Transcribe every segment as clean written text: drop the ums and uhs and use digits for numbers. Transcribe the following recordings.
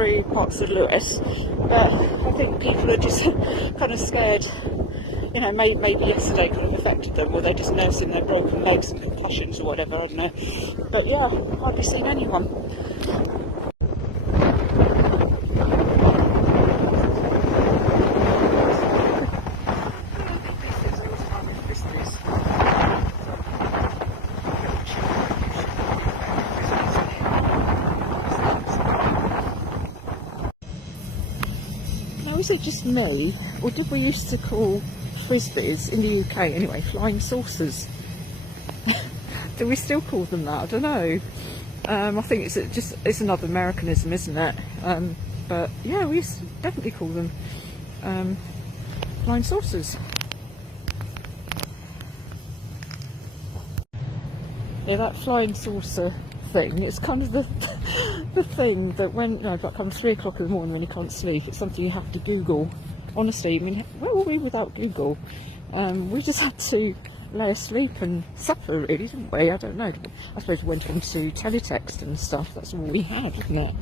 through parts of Lewes, but I think people are just kind of scared. You know, maybe yesterday could have affected them, or they're just nursing their broken legs and concussions or whatever, I don't know. But yeah, hardly seen anyone. Now, is it just me, or did we used to call frisbees in the UK anyway flying saucers? Do we still call them that? I don't know. I think it's another Americanism, isn't it? But yeah, we used to definitely call them flying saucers. Yeah, that flying saucer thing, it's kind of the thing that when, you know, like come 3 o'clock in the morning when you can't sleep, it's something you have to Google. Honestly, I mean, where were we without Google? We just had to lay asleep and suffer, really, didn't we? I don't know. I suppose we went on to teletext and stuff. That's all we had, wasn't it?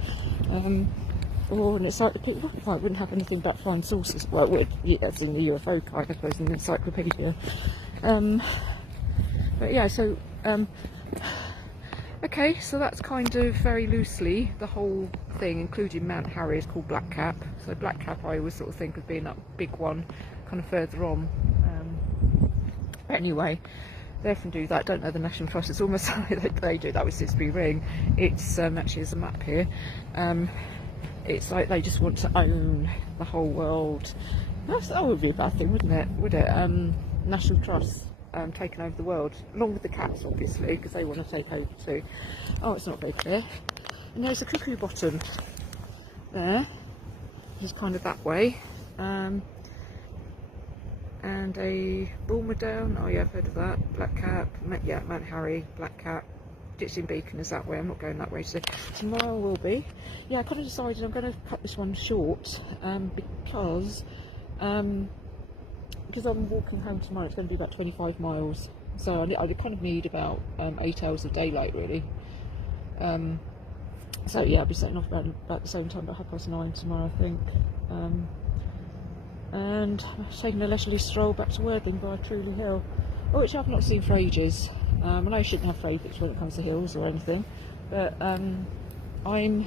Or an encyclopedia. Like, wouldn't have anything about flying saucers. Well, it would, yeah, it's in the UFO kind, I suppose, in the encyclopedia. But yeah, so okay, so that's kind of very loosely the whole thing, including Mount Harry, is called Blackcap. So Blackcap I always sort of think of being that big one kind of further on. But anyway, they often do that, don't know, the National Trust. It's almost like they do that with Sisbury Ring. It's actually, there's a map here. It's like they just want to own the whole world. That would be a bad thing, wouldn't it? Would it? National Trust taking over the world, along with the cats, obviously, because they want to take over too. Oh, it's not very clear. And there's a cuckoo bottom there, just kind of that way. And a Bulmer down. Oh yeah, I've heard of that. Blackcap, yeah, Mount Harry, Blackcap. Ditching Beacon is that way. I'm not going that way today. Tomorrow will be. Yeah, I kind of decided I'm going to cut this one short because I'm walking home tomorrow. It's going to be about 25 miles, so I kind of need about 8 hours of daylight, really. So yeah, I'll be setting off about the same time, about 9:30 tomorrow, I think. And taking a leisurely stroll back to Worthing by Truly Hill, which I've not seen for ages. I know I shouldn't have favourites when it comes to hills or anything, but I'm kind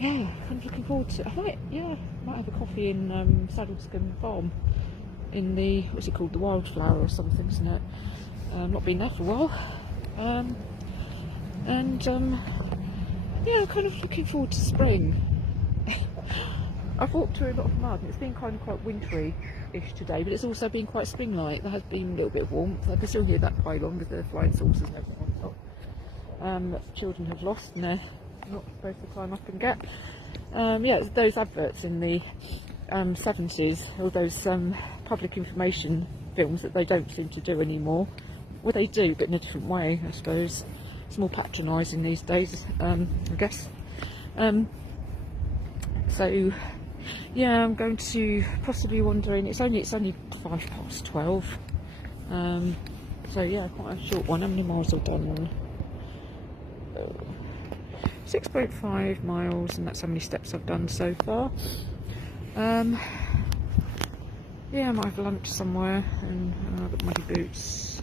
of looking forward to it. I might have a coffee in Saddlescombe Farm in the, what's it called, the Wildflower or something, isn't it? Not been there for a while. Yeah, I'm kind of looking forward to spring. I've walked through a lot of mud and it's been kind of quite wintry-ish today, but it's also been quite spring-like. There has been a little bit of warmth. I can still hear that pylon with the flying saucers and everything on top. That children have lost and they're not supposed to climb up and get. Yeah, those adverts in the 70s, all those public information films that they don't seem to do anymore. Well, they do, but in a different way, I suppose. It's more patronising these days, I guess. So yeah, I'm going to possibly wander in. It's only 12:05. So yeah, quite a short one. How many miles I've done? 6.5 miles, and that's how many steps I've done so far. Yeah, I might have lunch somewhere, and I've got muddy boots,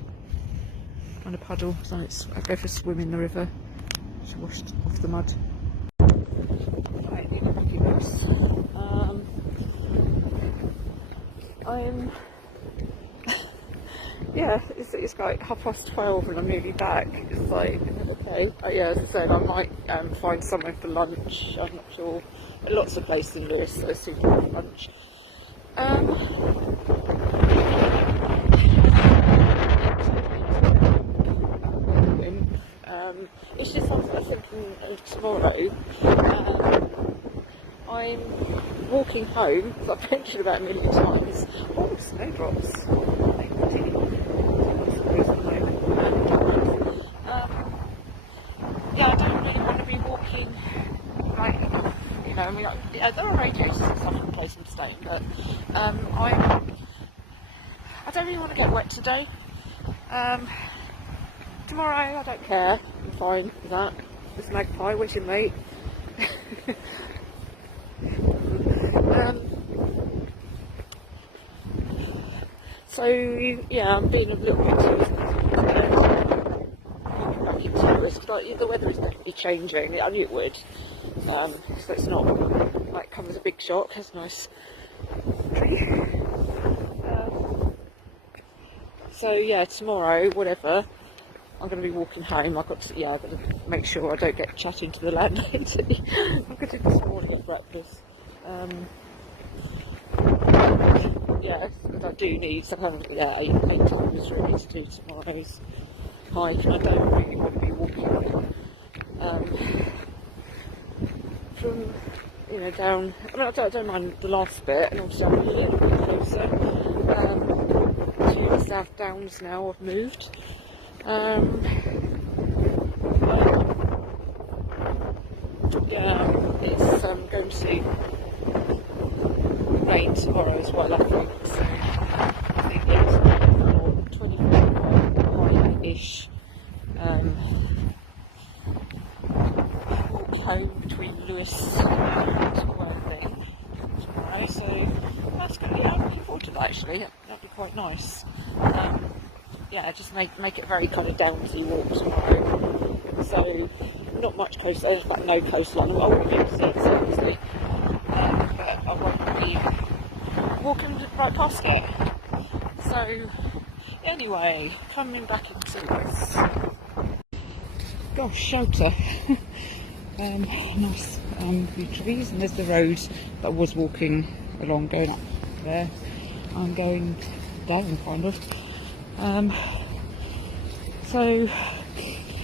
trying to puddle, so I go for a swim in the river to wash off the mud. Right, need a muddy boots. Yeah, it's like 12:30 and I'm nearly back. It's like, okay, yeah, as I said, I might find somewhere for lunch. I'm not sure. Lots of places in Lewes that are suitable for lunch. It's just something I'm thinking of tomorrow. I'm walking home, as I've mentioned about a million times. Oh, snowdrops. Yeah, I don't really want to be walking, like, you know, I mean, there are radiators and stuff in the place I'm staying, but I don't really want to get wet today. Tomorrow, I don't care. I'm fine with that. This magpie, wishing mate. So yeah, I'm being a little bit too back into Lewes, because the weather is definitely changing. I knew it would, so it's not like come as a big shock. It's nice tree. So yeah, tomorrow, whatever, I'm going to be walking home. I've got to make sure I don't get chatting to the landlady. I could do this morning at breakfast. Yeah, because I do need some kind of 8 times really to do tomorrow's hike, and I don't really want to be walking from down. I mean, I don't mind the last bit, and also I'm a little bit closer to the South Downs now. I've moved. Yeah, it's going to rain tomorrow as well, I think. So I think it's 25 high-ish walk home between Lewes and Worthing tomorrow. So that's going to be. I'm looking forward to that actually. That'd be quite nice. Yeah, just make it very kind of downsy walk tomorrow. So not much coast. There's like no coastline. I won't be able to see it seriously. But I won't be walking right past it. So anyway, coming back into this, gosh, shelter. Nice few trees, and there's the road that I was walking along, going up there. I'm going down kind of. So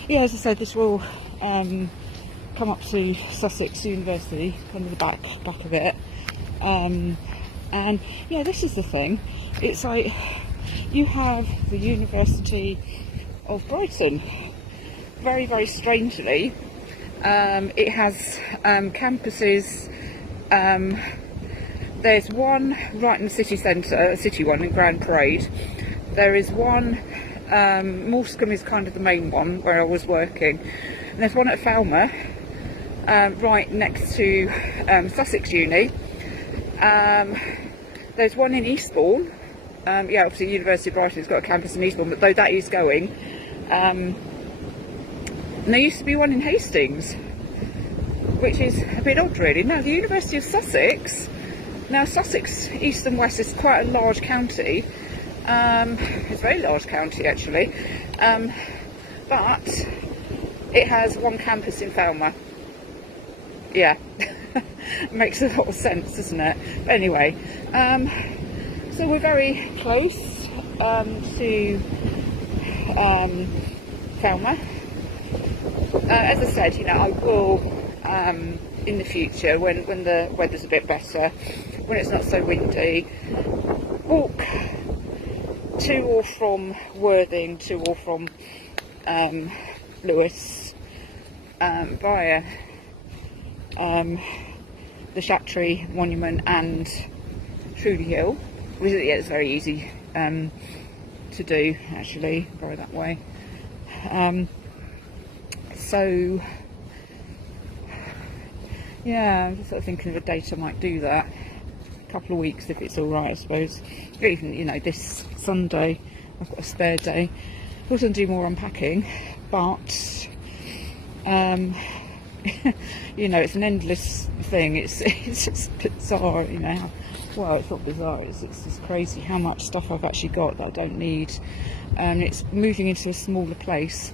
yeah, as I said, this will come up to Sussex University, kind of the back of it. And yeah, this is the thing. It's like you have the University of Brighton. Very, very strangely, it has campuses. There's one right in the city centre, a city one in Grand Parade. There is one, Morscombe is kind of the main one where I was working. And there's one at Falmer, right next to Sussex Uni. There's one in Eastbourne. Yeah, obviously University of Brighton's got a campus in Eastbourne, but though that is going. And there used to be one in Hastings, which is a bit odd really. Now the University of Sussex, now Sussex East and West is quite a large county. It's a very large county actually, but it has one campus in Falmer. Yeah, makes a lot of sense, doesn't it? But anyway, so we're very close to Falmer. As I said, I will in the future, when the weather's a bit better, when it's not so windy, walk to or from Worthing, to or from Lewes, via the Shattree Monument and Trudy Hill. Yeah, it's very easy to do actually, go that way. So yeah, I'm just sort of thinking of a date I might do that. A couple of weeks if it's alright, I suppose. Even, this Sunday, I've got a spare day. I was going to do more unpacking, but it's an endless thing. It's just bizarre, well, it's not bizarre, it's just crazy how much stuff I've actually got that I don't need. And it's moving into a smaller place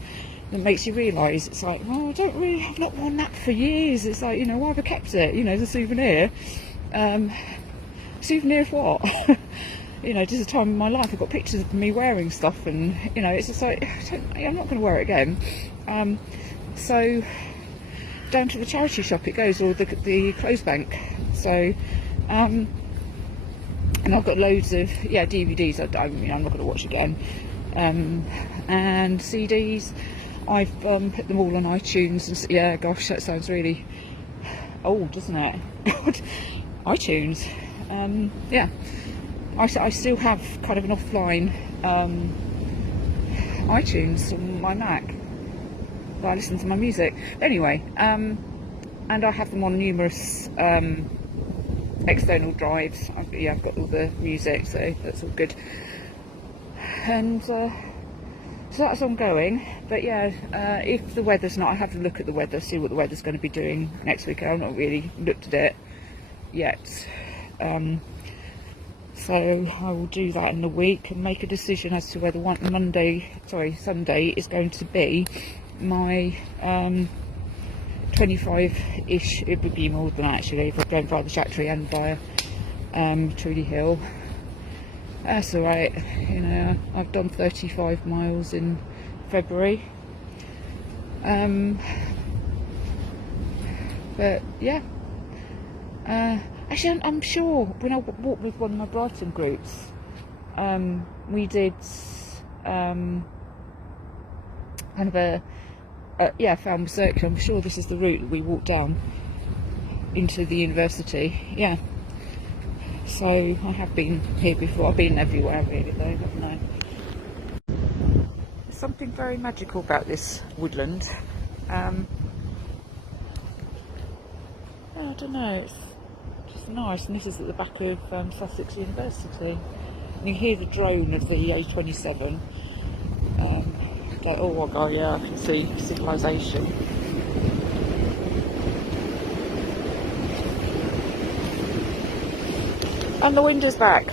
that makes you realise, it's like, well, I don't really, I've not worn that for years. It's like, why have I kept it, as a souvenir? Souvenir of what? Just a time in my life I've got pictures of me wearing stuff, and it's just like, I'm not going to wear it again. So down to the charity shop it goes, or the clothes bank. So and I've got loads of DVDs I'm not going to watch again, and CDs. I've put them all on iTunes, and yeah, gosh, that sounds really old, doesn't it? God, iTunes. Yeah, I still have kind of an offline iTunes on my Mac that I listen to my music. Anyway, and I have them on numerous external drives. I've got all the music, so that's all good. And so that's ongoing. But yeah, if the weather's not, I have to look at the weather, see what the weather's going to be doing next week. I've not really looked at it yet. So I will do that in the week and make a decision as to whether Sunday is going to be my 25-ish. It would be more than that, actually, if I'm going via the Chactory and via Trudy Hill. That's alright, you know, I've done 35 miles in February. But yeah, actually I'm sure when I walked with one of my Brighton groups, we did kind of a Falmer Circular. I'm sure this is the route that we walked down into the university. Yeah, so I have been here before. I've been everywhere really though, haven't I? There's something very magical about this woodland. I don't know, it's just nice, and this is at the back of Sussex University. And you hear the drone of the A27. Oh my god, yeah, I can see civilization. And the wind is back.